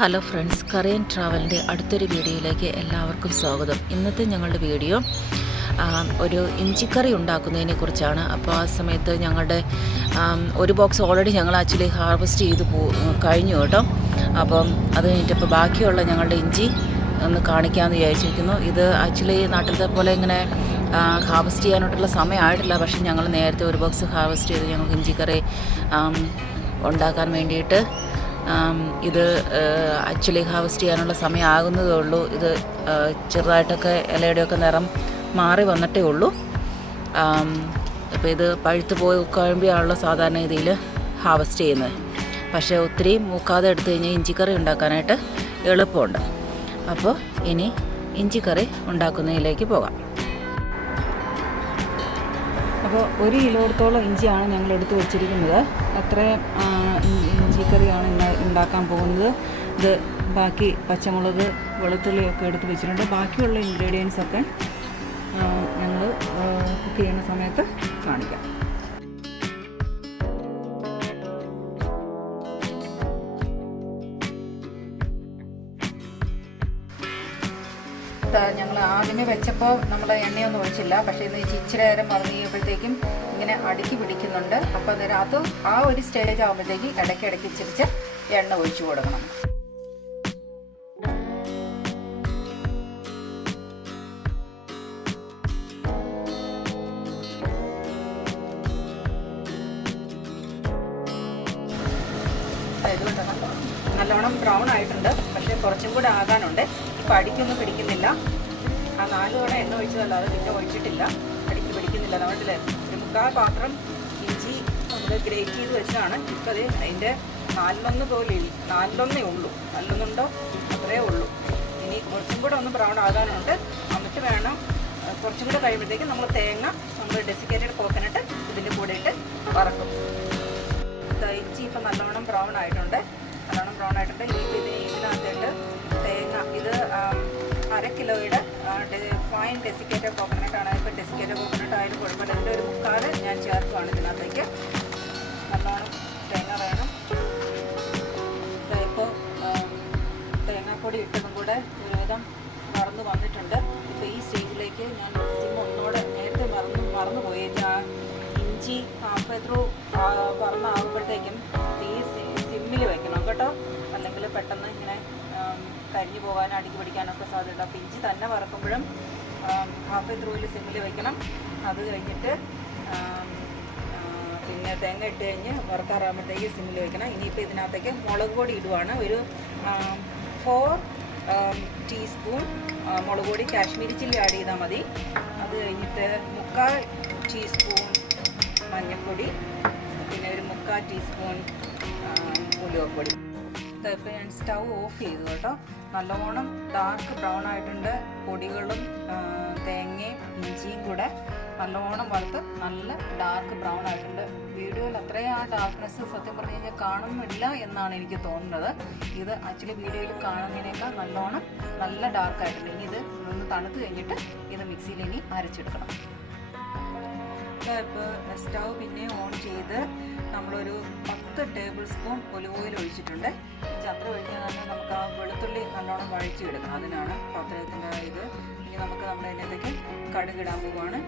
Hello friends, കറിയൻ ട്രാവലിൻ്റെ അടുത്തൊരു വീഡിയോയിലേക്ക് എല്ലാവർക്കും സ്വാഗതം. ഇന്നത്തെ ഞങ്ങളുടെ വീഡിയോ ഒരു ഇഞ്ചിക്കറി ഉണ്ടാക്കുന്നതിനെ കുറിച്ചാണ്. അപ്പോൾ ആ സമയത്ത് ഞങ്ങളുടെ ഒരു ബോക്സ് ഓൾറെഡി ഞങ്ങൾ ആക്ച്വലി ഹാർവെസ്റ്റ് ചെയ്ത് കഴിഞ്ഞു കേട്ടോ. അപ്പം അത് കഴിഞ്ഞിട്ടിപ്പോൾ ബാക്കിയുള്ള ഞങ്ങളുടെ ഇഞ്ചി ഒന്ന് കാണിക്കാമെന്ന് വിചാരിച്ചിരിക്കുന്നു. ഇത് ആക്ച്വലി നാട്ടിലത്തെ പോലെ ഇങ്ങനെ ഹാർവെസ്റ്റ് ചെയ്യാനായിട്ടുള്ള സമയമായിട്ടില്ല. പക്ഷേ ഞങ്ങൾ നേരത്തെ ഒരു ബോക്സ് ഹാർവെസ്റ്റ് ചെയ്ത് ഞങ്ങൾക്ക് ഇഞ്ചിക്കറി ഉണ്ടാക്കാൻ വേണ്ടിയിട്ട് ഇത് ആക്ച്വലി ഹാർവെസ്റ്റ് ചെയ്യാനുള്ള സമയമാകുന്നതേ ഉള്ളൂ. ഇത് ചെറുതായിട്ടൊക്കെ ഇലയുടെയൊക്കെ നിറം മാറി വന്നിട്ടേ ഉള്ളൂ. അപ്പോൾ ഇത് പഴുത്ത് പോയി കഴിയുമ്പോഴാണല്ലോ സാധാരണ രീതിയിൽ ഹാർവെസ്റ്റ് ചെയ്യുന്നത്. പക്ഷേ ഒത്തിരി മൂക്കാതെ എടുത്തു കഴിഞ്ഞാൽ ഇഞ്ചിക്കറി ഉണ്ടാക്കാനായിട്ട് എളുപ്പമുണ്ട്. അപ്പോൾ ഇനി ഇഞ്ചിക്കറി ഉണ്ടാക്കുന്നതിലേക്ക് പോകാം. അപ്പോൾ 1 കിലോത്തോളം ഇഞ്ചിയാണ് ഞങ്ങൾ എടുത്തു വച്ചിരിക്കുന്നത്. അത്രയും ഇഞ്ചിക്കറിയാണ് ഇന്ന് ഉണ്ടാക്കാൻ പോകുന്നത്. ഇത് ബാക്കി പച്ചമുളക്, വെളുത്തുള്ളിയൊക്കെ എടുത്ത് വെച്ചിട്ടുണ്ട്. ബാക്കിയുള്ള ഇൻഗ്രീഡിയൻസൊക്കെ ഞങ്ങൾ കുക്ക് ചെയ്യുന്ന സമയത്ത് കാണിക്കാം. ഞങ്ങൾ ആദ്യമേ വെച്ചപ്പോൾ നമ്മൾ എണ്ണയൊന്നും ഒഴിച്ചില്ല. പക്ഷേ ഇന്ന് ഇച്ചിരി നേരം മറന്നു കഴിയുമ്പോഴത്തേക്കും ഇങ്ങനെ അടുക്കി പിടിക്കുന്നുണ്ട്. അപ്പോൾ അന്നേരം അത് ആ ഒരു സ്റ്റേജ് ആകുമ്പോഴത്തേക്ക് ഇടയ്ക്കിടയ്ക്ക് ഇച്ചിരിച്ച് എണ്ണ ഒഴിച്ചു കൊടുക്കണം. ഇതുകൊണ്ട് നല്ലോണം ബ്രൗൺ ആയിട്ടുണ്ട്. പക്ഷേ കുറച്ചും കൂടെ ആകാനുണ്ട്. ഇപ്പം അടിക്കൊന്നും പിടിക്കുന്നില്ല. ആ 4 തവണ എണ്ണ ഒഴിച്ചതല്ലാതെ പിന്നെ ഒഴിച്ചിട്ടില്ല. അടിക്ക് പിടിക്കുന്നില്ല. അതുകൊണ്ടല്ലേ ഒരു 3/4 പാത്രം ഇഞ്ചി നമ്മൾ ഗ്രേറ്റ് ചെയ്ത് വെച്ചതാണ്. ഇപ്പം അത് അതിൻ്റെ 4/1 പോലെ 4/1 ഉള്ളൂ. 4/1 അത്രയേ ഉള്ളൂ. ഇനി കുറച്ചും കൂടെ ഒന്ന് ബ്രൗൺ ആകാനുണ്ട്. എന്നിട്ട് വേണം കുറച്ചും കൂടെ കഴിയുമ്പോഴത്തേക്ക് നമ്മൾ തേങ്ങ, നമ്മൾ ഡെസിക്കേറ്റഡ് കോക്കനട്ട് ഇതിൻ്റെ കൂടെ ഇട്ട് വറക്കും. ഇഞ്ചി ഇപ്പം നല്ലോണം ബ്രൗൺ ആയിട്ടുണ്ട്. ഇതിനകത്തിട്ട് തേങ്ങ, ഇത് 1/2 കിലോയുടെ ഫൈൻ ഡെസിക്കേറ്റഡ് കോക്കനട്ടാണ്. ഇപ്പോൾ ഡെസിക്കേറ്റഡ് കോക്കനട്ട് ആയാലും കുഴപ്പമില്ല. ഇതിൻ്റെ ഒരു 3/4 ഞാൻ ചേർക്കുകയാണ് ഇതിനകത്തേക്ക്. നല്ലോണം തേങ്ങ വേണം. ഇപ്പോൾ തേങ്ങാപ്പൊടി ഇട്ടതും കൂടെ ഒരുവിധം മറന്നു വന്നിട്ടുണ്ട്. ഇപ്പോൾ ഈ സ്റ്റേജിലേക്ക് ഞാൻ ഒന്നുകൂടെ നേരത്തെ മറന്നുപോയി. ഇഞ്ചി ഹാഫ് ത്രൂ പറന്നാകുമ്പോഴത്തേക്കും തീ സിമ്മിൽ വെക്കണം കേട്ടോ. അല്ലെങ്കിൽ പെട്ടെന്ന് ഇങ്ങനെ കരിഞ്ഞു പോകാനും അടുക്കി പിടിക്കാനൊക്കെ സാധ്യത. അപ്പോൾ ഇഞ്ചി തന്നെ വറക്കുമ്പോഴും ഹാഫ് ത്രൂവിൽ സിമ്മിൽ വെക്കണം. അത് കഴിഞ്ഞിട്ട് പിന്നെ തേങ്ങ ഇട്ട് കഴിഞ്ഞ് വറുക്കാറാകുമ്പോഴത്തേക്ക് സിമ്മിൽ വെക്കണം. ഇനിയിപ്പോൾ ഇതിനകത്തേക്ക് മുളക് പൊടി ഇടുവാണ്. ഒരു 4 ടീസ്പൂൺ മുളക് പൊടി, കാശ്മീരി ചില്ലി ആഡ് ചെയ്താൽ മതി. അത് കഴിഞ്ഞിട്ട് 3/4 ടീസ്പൂൺ മഞ്ഞൾപ്പൊടി, പിന്നെ ഒരു 3/4 ടീസ്പൂൺ ഉലുവപ്പൊടി. ഇപ്പോൾ ഞാൻ സ്റ്റൗ ഓഫ് ചെയ്തു കേട്ടോ. നല്ലോണം ഡാർക്ക് ബ്രൗൺ ആയിട്ടുണ്ട്. പൊടികളും തേങ്ങയും ഇഞ്ചിയും കൂടെ നല്ലോണം വറുത്ത് നല്ല ഡാർക്ക് ബ്രൗൺ ആയിട്ടുണ്ട്. വീഡിയോയിൽ അത്രയും ആ ഡാർക്ക്നെസ് സത്യം പറഞ്ഞു കഴിഞ്ഞാൽ കാണുന്നില്ല എന്നാണ് എനിക്ക് തോന്നുന്നത്. ഇത് ആക്ച്വലി വീഡിയോയിൽ കാണുന്നതിനേക്കാൾ നല്ലോണം നല്ല ഡാർക്കായിട്ടുണ്ട്. ഇനി ഇത് ഒന്ന് തണുത്ത് കഴിഞ്ഞിട്ട് ഇത് മിക്സിയിൽ ഇനി അരച്ചെടുക്കണം. ഇപ്പോൾ സ്റ്റൗ പിന്നെ ഓൺ ചെയ്ത് നമ്മളൊരു 10 ടേബിൾ സ്പൂൺ ഒലിവ് ഓയിൽ ഒഴിച്ചിട്ടുണ്ട്. ചത്ര ഒഴിക്കാൻ തന്നെ നമുക്ക് ആ വെളുത്തുള്ളി നല്ലോണം വഴച്ചെടുക്കണം. അതിനാണ് പാത്രത്തിൻ്റെ ഇത്. ഇനി നമുക്ക് നമ്മുടെ അതിനകത്തേക്ക് കടുകിടാൻ പോവുകയാണ്.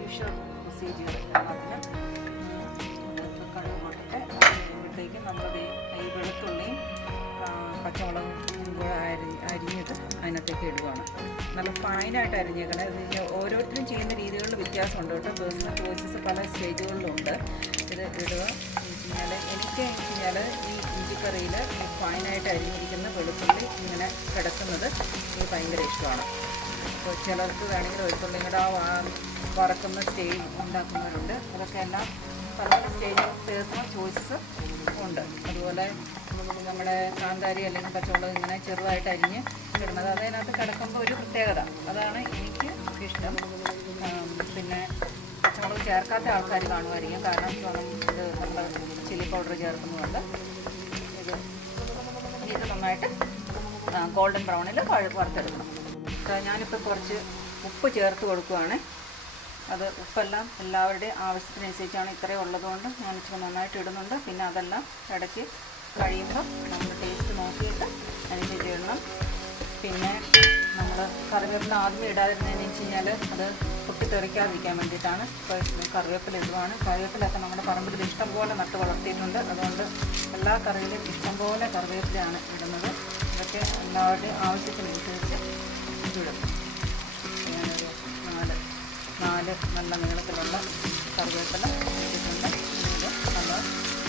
Usual procedure. അതിന് കടുക് പൊട്ടിട്ട് കഴിയുമ്പോഴത്തേക്കും നമ്മളത് ഈ വെളുത്തുള്ളിയും പച്ചമുളകും കൂടെ അരിഞ്ഞത് അതിനകത്തേക്ക് ഇടുകയാണ്. നല്ല ഫൈനായിട്ട് അരിഞ്ഞേക്കണം. ഓരോരുത്തരും ചെയ്യുന്ന രീതികളിൽ വ്യത്യാസമുണ്ട് കേട്ടോ. പേഴ്സണൽ ചോയ്സസ് പല സ്റ്റേജുകളിലുണ്ട്. ഇത് ഇടുക കഴിഞ്ഞാൽ എനിക്ക് ഈ ഇഞ്ചിക്കറിയിൽ ഈ ഫൈനായിട്ട് അരിഞ്ഞിരിക്കുന്ന വെളുത്തുള്ളി ഇങ്ങനെ കിടക്കുന്നത് എനിക്ക് ഭയങ്കര ഇഷ്ടമാണ്. അപ്പോൾ ചിലർക്ക് വേണമെങ്കിൽ വെളുത്തുള്ളി കൂടെ വറക്കുന്ന സ്റ്റേജ് ഉണ്ടാക്കുന്നവരുണ്ട്. അതൊക്കെ എല്ലാം പല സ്റ്റേജ് പേഴ്സണൽ ചോയ്സസ് ഉണ്ട്. അതുപോലെ നമ്മുടെ കാന്താരി അല്ലെങ്കിൽ പച്ചമുളക് ഇങ്ങനെ ചെറുതായിട്ട് അരിഞ്ഞ് ഇടുന്നത് അതിനകത്ത് കിടക്കുമ്പോൾ ഒരു പ്രത്യേകത. അതാണ് എനിക്ക് ഇഷ്ടം. പിന്നെ പച്ചമുളക് ചേർക്കാത്ത ആൾക്കാർ കാണുമായിരിക്കും. കാരണം ഇത് നമ്മൾ ചില്ലി പൗഡർ ചേർക്കുന്നുണ്ട്. ഇത് നന്നായിട്ട് ഗോൾഡൻ ബ്രൗണിൽ വറുത്തെടുക്കണം. ഞാനിപ്പോൾ കുറച്ച് ഉപ്പ് ചേർത്ത് കൊടുക്കുകയാണ്. അത് ഉപ്പെല്ലാം എല്ലാവരുടെയും ആവശ്യത്തിനനുസരിച്ചാണ്. ഇത്രയും ഉള്ളതുകൊണ്ട് ഞാൻ ഇച്ചിരി നന്നായിട്ട് ഇടുന്നുണ്ട്. പിന്നെ അതെല്ലാം ഇടയ്ക്ക് കഴിയുമ്പോൾ നമ്മൾ ടേസ്റ്റ് നോക്കിയിട്ട് പിന്നെ നമ്മൾ കറിവേപ്പില ആദ്യമേ ഇടാതിരുന്നതെന്ന് വെച്ച് കഴിഞ്ഞാൽ അത് പൊട്ടിത്തെറിക്കാതിരിക്കാൻ വേണ്ടിയിട്ടാണ്. ഇപ്പോൾ കറിവേപ്പില ഇടുവാണ്. കറിവേപ്പിലൊക്കെ നമ്മുടെ പറമ്പിൽ ഇത് ഇഷ്ടംപോലെ നട്ട് വളർത്തിയിട്ടുണ്ട്. അതുകൊണ്ട് എല്ലാ കറിയിലും ഇഷ്ടംപോലെ കറിവേപ്പിലയാണ് ഇടുന്നത്. ഇതൊക്കെ എല്ലാവരുടെയും ആവശ്യത്തിനനുസരിച്ച് ഇടും. ഞാനൊരു നാല് നല്ല നീളത്തിലുള്ള കറിവേപ്പില ഇട്ടിട്ടുണ്ട്. ഇത് നമ്മൾ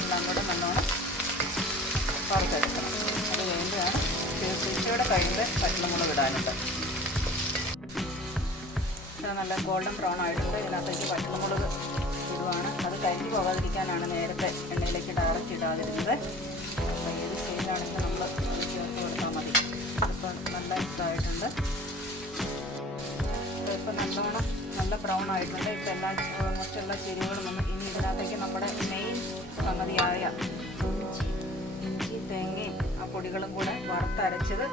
എല്ലാം കൂടെ നല്ലോണം വറുത്തെടുക്കണം. അത് വേണ്ടിയാണ് ഉച്ചയോടെ കഴിയുമ്പോൾ പച്ചമുളക് ഇടാനുണ്ട്. നല്ല ഗോൾഡൻ ബ്രൗൺ ആയിട്ടുണ്ട്. ഇതിനകത്തേക്ക് പച്ചമുളക് ഇടുവാണ്. അത് കരിഞ്ഞു പോകാതിരിക്കാനാണ് നേരത്തെ എണ്ണയിലേക്ക് ഡയറക്റ്റ് ഇടാതിരുന്നത്. അപ്പോൾ ഏത് സ്റ്റേജിലാണെങ്കിലും നമ്മൾ ചേർത്ത് കൊടുത്താൽ മതി. ഇപ്പം നല്ല ഇതായിട്ടുണ്ട്. ഇപ്പം നല്ലോണം നല്ല ബ്രൗൺ ആയിട്ടുണ്ട്. ഇപ്പം ഓൾമോസ്റ്റ് എല്ലാ ചേരുവകളും ഇനി ഇതിനകത്തേക്ക് നമ്മുടെ മെയിൻ സംഗതിയായ ഇഞ്ചി തേങ്ങയും ആ പൊടികളും കൂടെ വറുത്തരച്ചത്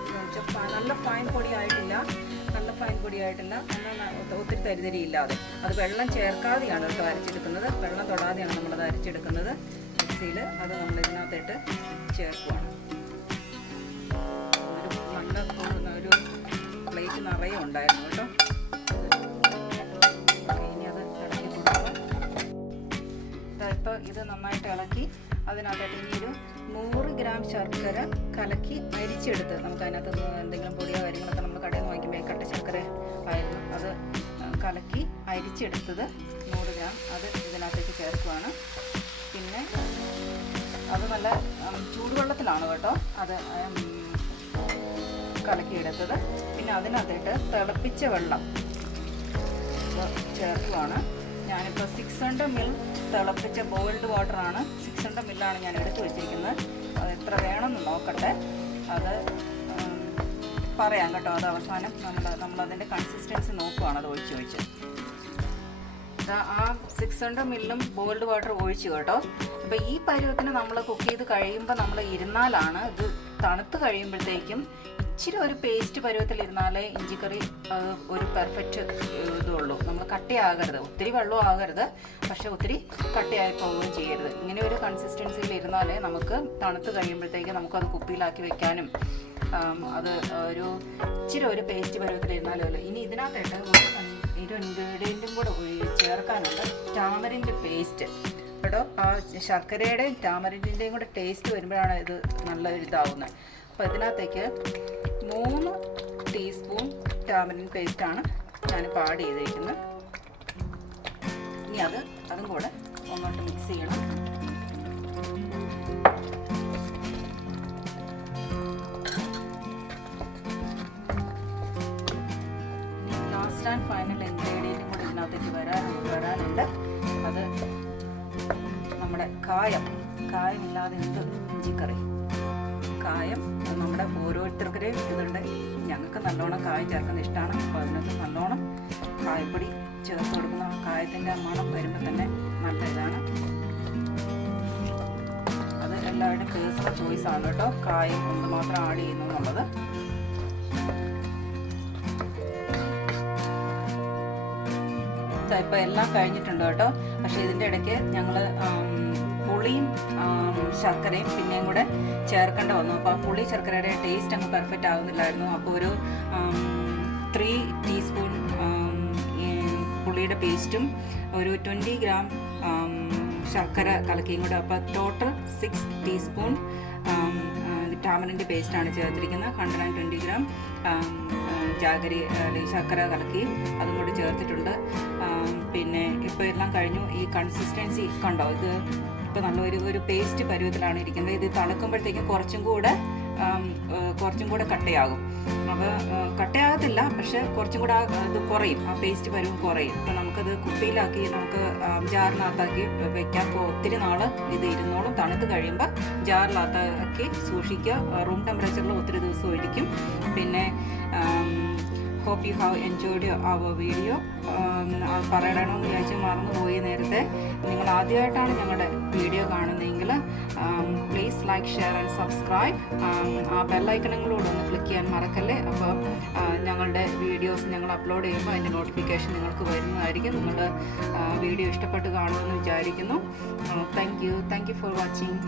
നല്ല ഫൈൻ പൊടിയായിട്ടില്ല, എന്നാൽ ഒത്തിരി തരിതരിയില്ലാതെ. അത് വെള്ളം ചേർക്കാതെയാണ് കേട്ടോ അരച്ചെടുക്കുന്നത്. വെള്ളം തൊടാതെയാണ് നമ്മളത് അരച്ചെടുക്കുന്നത് മിക്സിയിൽ. അത് നമ്മൾ ഇതിനകത്തിട്ട് ചേർക്കുവാണ്. ഒരു പ്ലേറ്റ് നിറയെ ഉണ്ടായിരുന്നു കേട്ടോ. ഇനി അത് ഇളക്കി കൊടുക്കുക. ഇപ്പോൾ ഇത് നന്നായിട്ട് ഇളക്കി അതിനകത്തായിട്ട് ഇനി ഒരു 100 ഗ്രാം ശർക്കര കലക്കി അരിച്ചെടുത്ത്, നമുക്ക് അതിനകത്ത് എന്തെങ്കിലും പൊടിയോ കാര്യങ്ങളൊക്കെ നമ്മൾ കടയിൽ നിന്ന് വാങ്ങിക്കുമ്പോൾ കട്ട ശർക്കര ആയിരുന്നു, അത് കലക്കി അരിച്ചെടുത്തത് 100 ഗ്രാം അത് ഇതിനകത്തേക്ക് ചേർക്കുവാണ്. പിന്നെ അത് നല്ല ചൂടുവെള്ളത്തിലാണ് കേട്ടോ അത് കലക്കിയെടുത്തത്. പിന്നെ അതിനകത്തിട്ട് തിളപ്പിച്ച വെള്ളം ചേർക്കുവാണ്. ഞാനിപ്പോൾ 600 ml തിളപ്പിച്ച ബോയിൽഡ് വാട്ടറാണ്, 600 ml ഞാൻ എടുത്തു വെച്ചിരിക്കുന്നത്. അത് എത്ര വേണമെന്ന് നോക്കട്ടെ, അത് പറയാം കേട്ടോ. അത് അവസാനം നമ്മളതിൻ്റെ കൺസിസ്റ്റൻസി നോക്കുവാണ് അത് ഒഴിച്ച് ആ 600 ml ബോയിൽഡ് വാട്ടർ ഒഴിച്ചു കേട്ടോ. അപ്പോൾ ഈ പരുവത്തിന് നമ്മൾ കുക്ക് ചെയ്ത് കഴിയുമ്പോൾ നമ്മൾ ഇരുന്നാലാണ്, ഇത് തണുത്ത് കഴിയുമ്പോഴത്തേക്കും ഇച്ചിരി ഒരു പേസ്റ്റ് പരുവത്തിലിരുന്നാലേ ഇഞ്ചിക്കറി ഒരു പെർഫെക്റ്റ് ഇതുള്ളൂ. നമ്മൾ കട്ടിയാകരുത്, ഒത്തിരി വെള്ളം ആകരുത്, പക്ഷെ ഒത്തിരി കട്ടിയായി പോവുകയും ചെയ്യരുത്. ഇങ്ങനെ ഒരു കൺസിസ്റ്റൻസിയിൽ ഇരുന്നാലേ നമുക്ക് തണുത്ത് കഴിയുമ്പോഴത്തേക്ക് നമുക്കത് കുപ്പിയിലാക്കി വെക്കാനും അത് ഒരു ഇച്ചിരി ഒരു പേസ്റ്റ് പരുവത്തിലിരുന്നാലേ ഉള്ളൂ. ഇനി ഇതിനകത്തായിട്ട് ഒരു ഇൻഗ്രീഡിയൻറ്റും കൂടെ ചേർക്കാനുണ്ട്, ടാമറിൻ്റെ പേസ്റ്റ് കേട്ടോ. ആ ശർക്കരയുടെയും ടാമറിൻ്റെയും കൂടെ ടേസ്റ്റ് വരുമ്പോഴാണ് ഇത് നല്ല ഇതാവുന്നത്. അപ്പോൾ ഇതിനകത്തേക്ക് 3 ടീസ്പൂൺ ടാമറിൻ പേസ്റ്റാണ് ഞാനിപ്പോൾ ആഡ് ചെയ്തിരിക്കുന്നത്. ഇനി അതും കൂടെ ഒന്നോട്ട് മിക്സ് ചെയ്യണം. ലാസ്റ്റ് ആൻഡ് ഫൈനൽ ഇൻഗ്രീഡിയൻറ്റും കൂടെ ഇതിനകത്തേക്ക് വരാനുണ്ട്. അത് നമ്മുടെ കായമില്ലാതെ എന്ത് ഇഞ്ചിക്കറി. കായം നമ്മുടെ ഓരോരുത്തർക്കരെയും ഇതുണ്ട്. ഞങ്ങൾക്ക് നല്ലോണം കായം ചേർക്കുന്നത് ഇഷ്ടമാണ്. അപ്പോൾ അതിനകത്ത് നല്ലോണം കായപ്പൊടി ചേർത്ത് കൊടുക്കുന്ന കായത്തിൻ്റെ മണം വരുമ്പോൾ തന്നെ നല്ല ഇതാണ്. അത് എല്ലാവരുടെയും പേഴ്സണൽ ചോയ്സാണ് കേട്ടോ, കായം എന്തുമാത്രം ആഡ് ചെയ്യുന്നു എന്നുള്ളത്. ഇപ്പോൾ എല്ലാം കഴിഞ്ഞിട്ടുണ്ട് കേട്ടോ. പക്ഷേ ഇതിൻ്റെ ഇടയ്ക്ക് ഞങ്ങൾ പുളിയും ശർക്കരയും പിന്നെയും കൂടെ ചേർക്കേണ്ട വന്നു. അപ്പോൾ ആ പുളി ശർക്കരയുടെ ടേസ്റ്റ് അങ്ങ് പെർഫെക്റ്റ് ആകുന്നില്ലായിരുന്നു. അപ്പോൾ ഒരു 3 ടീസ്പൂൺ പുളിയുടെ പേസ്റ്റും ഒരു 20 ഗ്രാം ശർക്കര കലക്കിയും കൂടെ, അപ്പോൾ ടോട്ടൽ 6 ടീസ്പൂൺ ടാമറിൻ്റെ പേസ്റ്റാണ് ചേർത്തിരിക്കുന്നത്. 120 ഗ്രാം ജാഗരി അല്ലെങ്കിൽ ശർക്കര കലക്കി അതും കൂടി ചേർത്തിട്ടുണ്ട്. പിന്നെ ഇപ്പോൾ എല്ലാം കഴിഞ്ഞു. ഈ കൺസിസ്റ്റൻസി കണ്ടോ, ഇത് ഇപ്പോൾ നല്ലൊരു പേസ്റ്റ് പരുവത്തിലാണ് ഇരിക്കുന്നത്. ഇത് തണുക്കുമ്പോഴത്തേക്കും കുറച്ചും കൂടെ കട്ടയാകും. അപ്പോൾ കട്ടയാകത്തില്ല, പക്ഷെ കുറച്ചും കൂടെ ഇത് കുറയും, ആ പേസ്റ്റ് പരുവം കുറയും. അപ്പോൾ നമുക്കത് കുപ്പിയിലാക്കി നമുക്ക് ജാറിനകത്താക്കി വെക്കാൻ ഒത്തിരി നാൾ ഇത് ഇരുന്നോളും. തണുത്ത് കഴിയുമ്പോൾ ജാറിനകത്താക്കി സൂക്ഷിക്കുക. റൂം ടെമ്പറേച്ചറിൽ ഒത്തിരി ദിവസം ഇരിക്കും. പിന്നെ hope you have enjoyed our video. പറയണമെന്ന് വിചാരിച്ച് മറന്നുപോയി നേരത്തെ. നിങ്ങൾ ആദ്യമായിട്ടാണ് ഞങ്ങളുടെ വീഡിയോ കാണുന്നതെങ്കിൽ please like, share and subscribe. ആ ബെല്ലൈക്കണുകളോട് ഒന്ന് ക്ലിക്ക് ചെയ്യാൻ മറക്കല്ലേ. അപ്പോൾ ഞങ്ങളുടെ വീഡിയോസ് ഞങ്ങൾ അപ്ലോഡ് ചെയ്യുമ്പോൾ അതിൻ്റെ നോട്ടിഫിക്കേഷൻ നിങ്ങൾക്ക് വരുന്നതായിരിക്കും. നിങ്ങളുടെ വീഡിയോ ഇഷ്ടപ്പെട്ട് കാണുമെന്ന് വിചാരിക്കുന്നു. Thank you for watching.